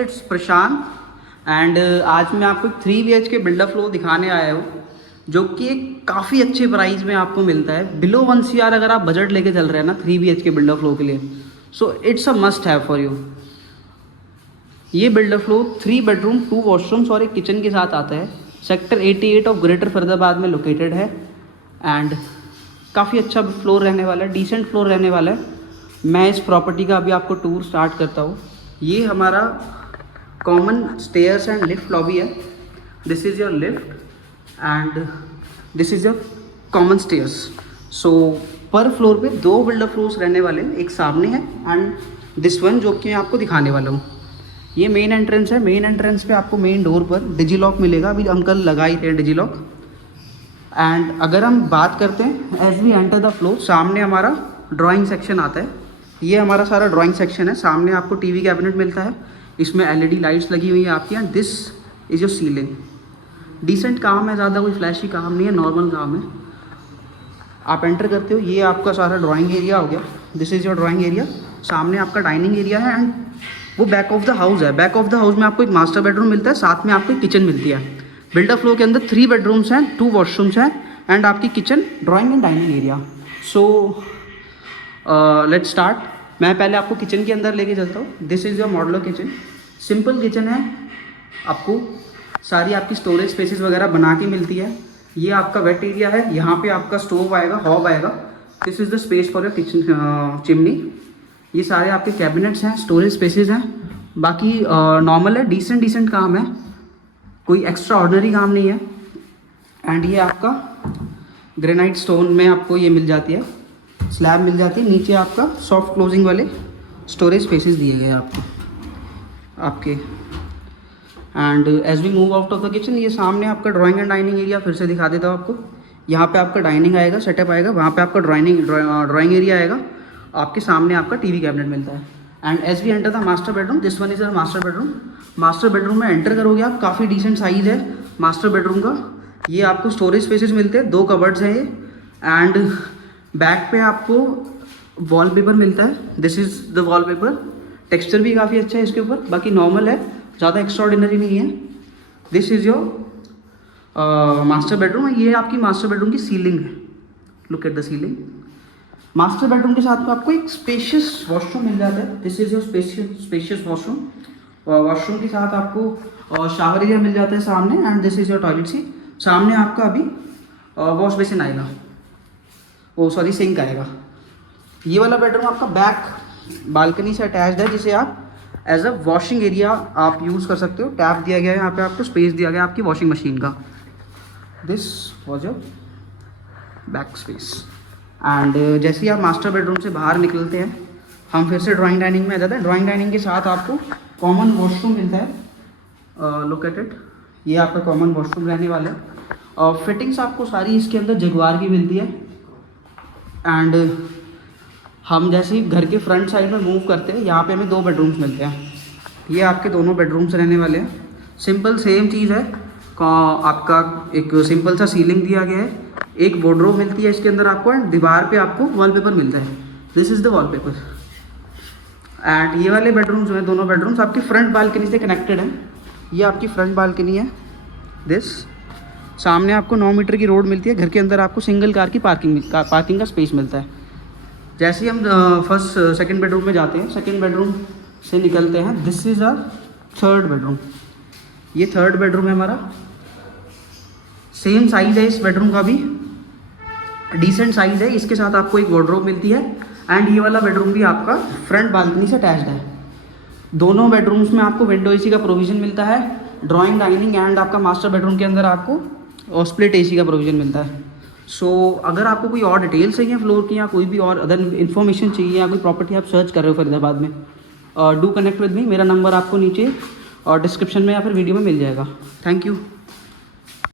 It's Prashant and आज मैं आपको 3 BHK बिल्डर फ्लो दिखाने आया हूँ जो कि एक काफ़ी अच्छे प्राइस में आपको मिलता है। बिलो 1 CR अगर आप बजट लेके चल रहे हैं ना 3 BHK बिल्डर फ्लो के लिए, so it's a must have for you. ये बिल्डर फ्लो 3 बेडरूम 2 वॉशरूम्स और एक किचन के साथ आता है। सेक्टर 88 ऑफ ग्रेटर फरीदाबाद में लोकेटेड है एंड काफ़ी अच्छा फ्लोर रहने वाला है, डिसेंट फ्लोर रहने वाला है। मैं इस प्रॉपर्टी का अभी आपको टूर स्टार्ट करता हूँ। ये हमारा common stairs and lift lobby है। This is your lift and this is your common stairs. So पर फ्लोर पे 2 बिल्डर फ्लोर्स रहने वाले हैं, एक सामने है एंड दिस वन जो कि मैं आपको दिखाने वाला हूँ। ये मेन एंट्रेंस है। मेन एंट्रेंस पे आपको मेन डोर पर डिजी लॉक मिलेगा। अभी अंकल लगा ही थे डिजी लॉक। एंड अगर हम बात करते हैं as we enter the floor, सामने हमारा ड्राइंग सेक्शन आता है। ये हमारा सारा ड्राइंग सेक्शन है। सामने आपको टीवी कैबिनेट मिलता है, इसमें LED लाइट्स लगी हुई है आपकी and this is your ceiling. Decent काम है, ज़्यादा कोई फ्लैशी काम नहीं है, नॉर्मल काम है। आप एंटर करते हो, ये आपका सारा ड्राइंग एरिया हो गया। This is your drawing area. सामने आपका डाइनिंग एरिया है एंड वो बैक ऑफ द हाउस है। बैक ऑफ द हाउस में आपको एक मास्टर बेडरूम मिलता है, साथ में आपको एक किचन मिलती है। बिल्डर फ्लो के अंदर 3 बेडरूम्स हैं, 2 वॉशरूम्स हैं एंड आपकी kitchen, drawing and dining area. So let's start. मैं पहले आपको किचन के अंदर लेके चलता हूँ। This is your modular kitchen. Simple kitchen है, आपको सारी आपकी स्टोरेज स्पेसेस वगैरह बना के मिलती है। ये आपका वेट एरिया है, यहाँ पे आपका स्टोव आएगा, हॉब आएगा। This is the space for your kitchen chimney. ये सारे आपके कैबिनेट्स हैं, स्टोरेज स्पेसेस हैं। बाकी नॉर्मल है, डिसेंट काम है, कोई एक्स्ट्रा ऑर्डिनरी काम नहीं है। एंड ये आपका ग्रेनाइट स्टोन में आपको ये मिल जाती है, स्लैब मिल जाती है। नीचे आपका सॉफ्ट क्लोजिंग वाले स्टोरेज स्पेसेस दिए गए आपके। And as we move out of the kitchen, ये सामने आपका ड्राइंग एंड डाइनिंग एरिया फिर से दिखा देता हूँ आपको। यहाँ पे आपका डाइनिंग आएगा, सेटअप आएगा, वहाँ पे आपका ड्राइंग एरिया आएगा। आपके सामने आपका टीवी कैबिनेट मिलता है। And as we enter the master bedroom, this one is a master bedroom. Master bedroom में एंटर करोगे आप, काफ़ी डिसेंट साइज़ है मास्टर बेडरूम का। ये आपको स्टोरेज स्पेसेस मिलते हैं, 2 कबर्ड्स हैं ये। एंड बैक पे आपको वॉलपेपर मिलता है। This is the wallpaper. Texture भी काफ़ी अच्छा है इसके ऊपर, बाकी नॉर्मल है, ज़्यादा एक्स्ट्राऑर्डिनरी नहीं है। This is your master bedroom. ये आपकी मास्टर बेडरूम की सीलिंग है। Look at the ceiling. Master bedroom के साथ में आपको एक स्पेशियस वॉशरूम मिल जाता है। This is your spacious washroom. Washroom के साथ आपको शावर एरिया मिल जाता है सामने and this is your toilet seat. सामने आपका अभी वॉश बेसिन आएगा, सिंक आएगा। ये वाला बेडरूम आपका बैक बालकनी से अटैच्ड है, जिसे आप एज अ वॉशिंग एरिया आप यूज़ कर सकते हो। टैप दिया गया है यहाँ पे, आपको स्पेस दिया गया है आपकी वॉशिंग मशीन का। This was your back space. And जैसे ही आप मास्टर बेडरूम से बाहर निकलते हैं, हम फिर से ड्राइंग डाइनिंग में आ जाते हैं। ड्राइंग डाइनिंग के साथ आपको कॉमन वॉशरूम मिलता है, लोकेटेड। ये आपका कॉमन वॉशरूम रहने वाला है। और फिटिंग्स आपको सारी इसके अंदर जगुआर की मिलती है। एंड हम जैसे ही घर के फ्रंट साइड में मूव करते हैं, यहाँ पे हमें 2 बेडरूम्स मिलते हैं। ये आपके दोनों बेडरूम्स रहने वाले हैं। सिंपल सेम चीज़ है, आपका एक सिंपल सा सीलिंग दिया गया है, एक वार्डरोब मिलती है इसके अंदर आपको एंड दीवार पे आपको वॉलपेपर मिलता है। This is the wallpaper. And ये वाले बेडरूम्स जो हैं, दोनों बेडरूम्स आपकी फ्रंट बालकनी से कनेक्टेड हैं। ये आपकी फ्रंट बालकनी है। दिस सामने आपको 9 मीटर की रोड मिलती है। घर के अंदर आपको सिंगल कार की पार्किंग का स्पेस मिलता है। जैसे ही हम सेकंड बेडरूम में जाते हैं, सेकंड बेडरूम से निकलते हैं, this is a third bedroom. ये थर्ड बेडरूम है हमारा। सेम साइज़ है इस बेडरूम का भी, डिसेंट साइज़ है। इसके साथ आपको एक वार्डरोब मिलती है एंड ये वाला बेडरूम भी आपका फ्रंट बालकनी से अटैच्ड है। दोनों बेडरूम्स में आपको विंडो AC का प्रोविज़न मिलता है। ड्राइंग डाइनिंग एंड आपका मास्टर बेडरूम के अंदर आपको स्प्लिट AC का प्रोविज़न मिलता है। सो अगर आपको कोई और डिटेल्स चाहिए फ्लोर की, या कोई भी और अदर इन्फॉर्मेशन चाहिए, या कोई प्रॉपर्टी आप सर्च कर रहे हो फरीदाबाद में, डू कनेक्ट विद मी। मेरा नंबर आपको नीचे और डिस्क्रिप्शन में या फिर वीडियो में मिल जाएगा। Thank you.